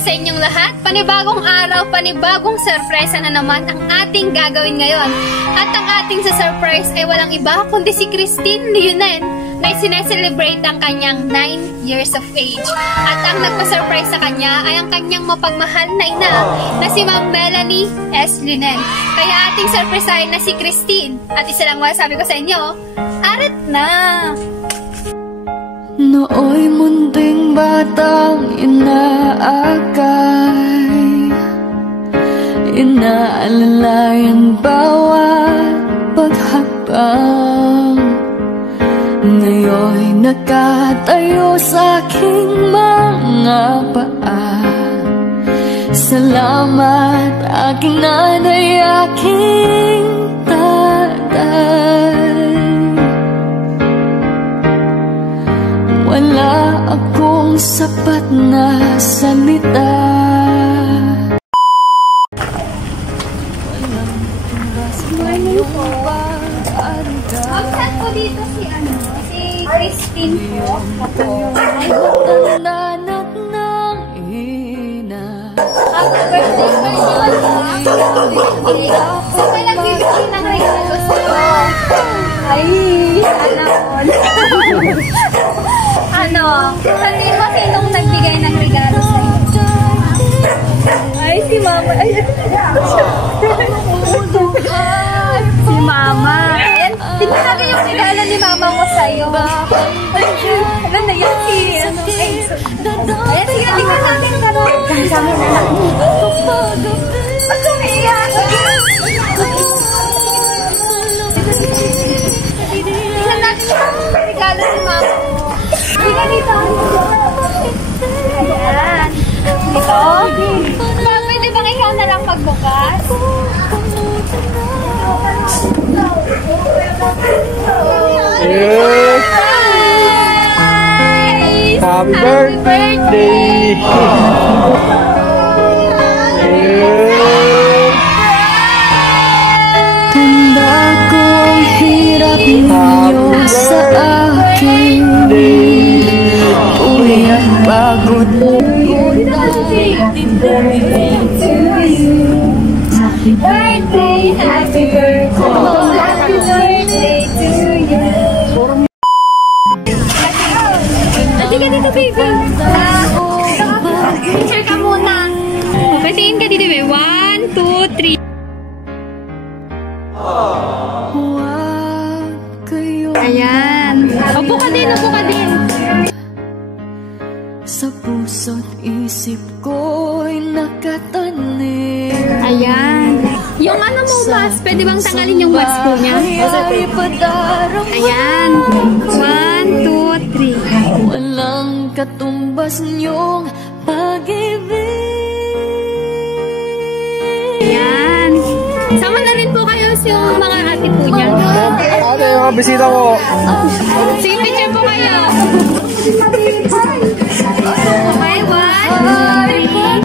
sa inyong lahat. Panibagong araw, panibagong surprise na naman ang ating gagawin ngayon. At ang ating sa surprise ay walang iba kundi si Christine Leonen na sineselebrate ang kanyang 9 years of age. At ang nagpa-surprise sa kanya ay ang kanyang mapagmahal na ina na si Ma'am Melanie S. Leonen. Kaya ating surprisein na si Christine. At isa lang masasabi ko sa inyo, arit na! Nooy munting batang inaakay, inaalalayan bawat paghakbang. Ngayon'y nakatayo sa aking mga paa. Salamat aking nanay, aking tatay. Wala akong sapat na salita. Morning po. Outside po dito si Christine po. Ay nananat ng ina. Happy birthday po. So may nagbibigay ng regalo sa'yo. Ay, sabi mo sinong nagbigay ng regalo sa'yo? Ay, si Mama. Ay, si Mama. Ayan, tingnan natin yung regalo ni Mama mo sa'yo. Ano na yan? Ayan, sige, tingnan natin karo. Kami na lang. Ba't umiiyak? Tingnan natin yung regalo si Mama mo. Tingnan dito. Ayan. Ito. Pwede bang ikaw na lang magbukas? Yes. Happy birthday! Tanda ko ang hirap ninyo sa akin. Uwi at pagod. Happy birthday, happy birthday, happy birthday to you. Dati ka dito, baby. Picture ka muna. Patingin ka dito, baby. 1, 2, 3. Huwag kayo. Ayan. Upo ka din, upo ka din. Sa puso't isip ko'y nakatanim. Ayan. Yung ano mo, mas, pwede bang tanggalin yung mask po niya? Ayan. 1, 2, 3. Walang katumbas niyong pag-ibig. Ayan. Sama na rin po kayo sa mga ate po niya. Ano yung mga bisita ko? Sige, picture po kayo. Okay, 1, 2, 3.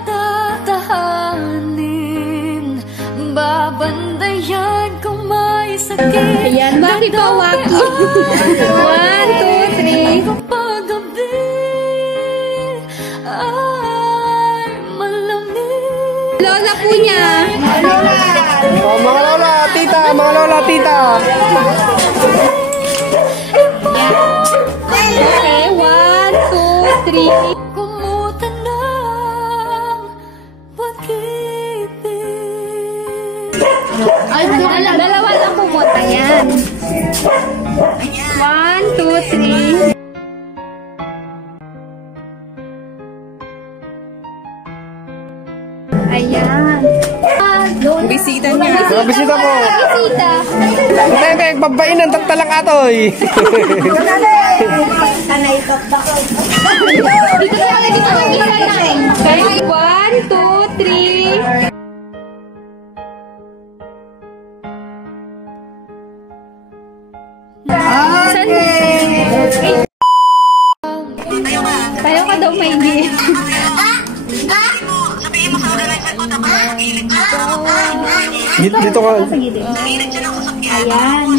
Tatahanin, babandayan kung may sakit. Ayan, bakit po waki? 1, 2, 3. Pag-gabi ay malamig. Lola po niya. Oh, mga lola, tita, mga lola, tita. Okay, 1, 2, 3. Kumutan ng pag-ibig. Ay, dalawa lang po po. Ayan. 1, 2, 3. Ayan. Bisita niya. Mga bisita mo. Bisita. Hindi, pagpainan, talang atoy. Dito na lang, dito na lang. Okay, 1, 2, 3. Tayo ka daw, Maigi. Dito ka. Ayan.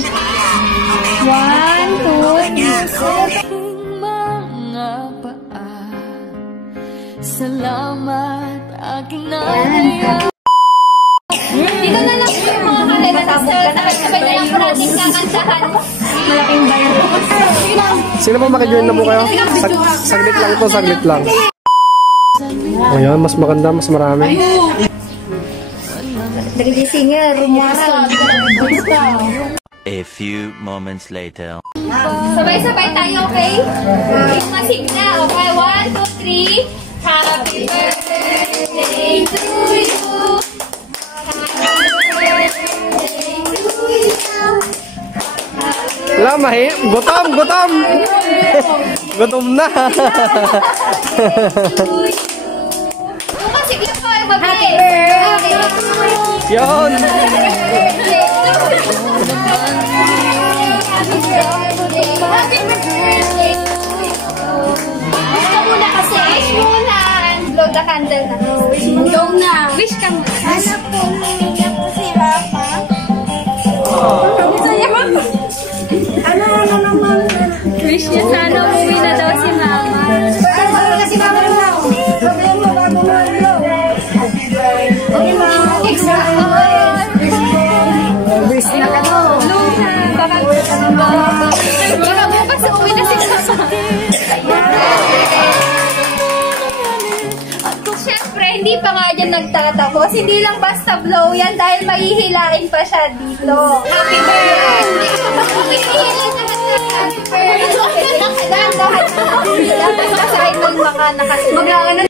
1, 2, 3. Salamat aking nanay. Dito na lang po yung mga kailangan. Sabay na lang po natin kakantahan. Malaking virus. Sino pa makijoin na po kayo? Saglit lang to, saglit lang. Ayan, mas maganda, mas marami. A few moments later. Sabay-sabay tayo, okay? Yung masigna, okay? 1, 2, 3. Happy birthday to you. Wala, gutom, gutom! Gutom na! Yung masigna po ay mabilis. Yun! Happy birthday! Wish ka muna kasi. Wish muna and blow the candle na. Blow na. Wish ka muna. Anak po, niya po si Rafa. Ano naman? Wish niya sana uwi na daw si mama. Ano na si mama na? Problema bago malo. Okay, mama. Extra all. Wish na ka to. Blow na. Baka bukas uwi na si mama. Siyempre, hindi pa nga dyan nagtatapos. Hindi lang basta blow yan dahil mahihilain pa siya dito. Happy birthday! Happy birthday! Dahan-dahan kasakay ng mga nakasimagana.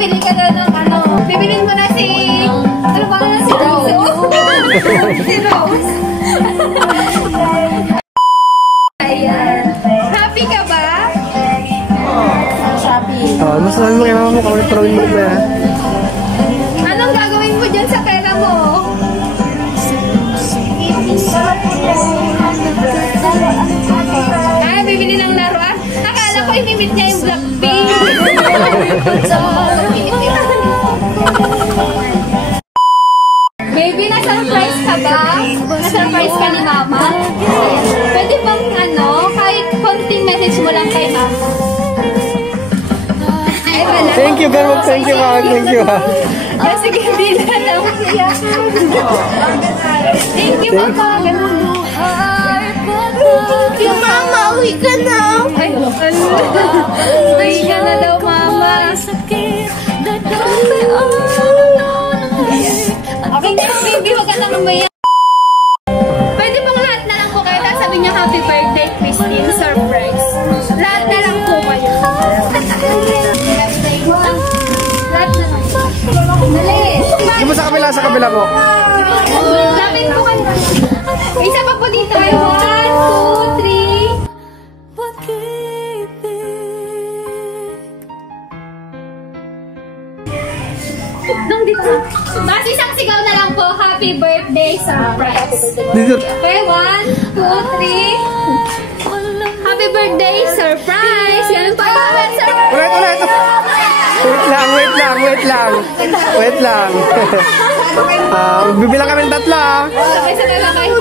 Pili ka na ng ano. Bibilin mo na si... Ano ba na si Rose? Si Rose. Ayan. Happy ka ba? Happy. Masasabi mo kailangan mo kami parawin mo na. Anong gagawin mo dyan sa pera mo? Ay, bibili ng laruan. Akala ko inimit niya yung Blackpink. Baby, na-surprise ka ba? Na-surprise ka ni Mama? Pwede bang kahit konting message mo lang kay Mama? Ay, wala. Thank you, very much. Thank you, Mama. Thank you, ha. Sige, hindi na lang. Thank you, Mama. Yung mama, uwi ka na. Ay, uwi ka na daw, Mama. Okay, baby, wag ka na lumaya. Pwede pong lahat na lang po kayo. Tapos sabi niya, happy birthday, Christine. Surprise. Lahat na lang po kayo. Lahat na lang. Dali. Di mo sa kabila po. Lapit po kayo. Isa pa po dito. 1, 2, 3. Nung dito. Mas isang sigaw na lang po. Happy birthday, surprise. Dito. Okay, 1, 2, 3. Happy birthday, surprise. Yan pa yung surprise. Ulit. Wait lang. Bibilang kami ng tatlo, ha. Sabay-sabay ba kayo?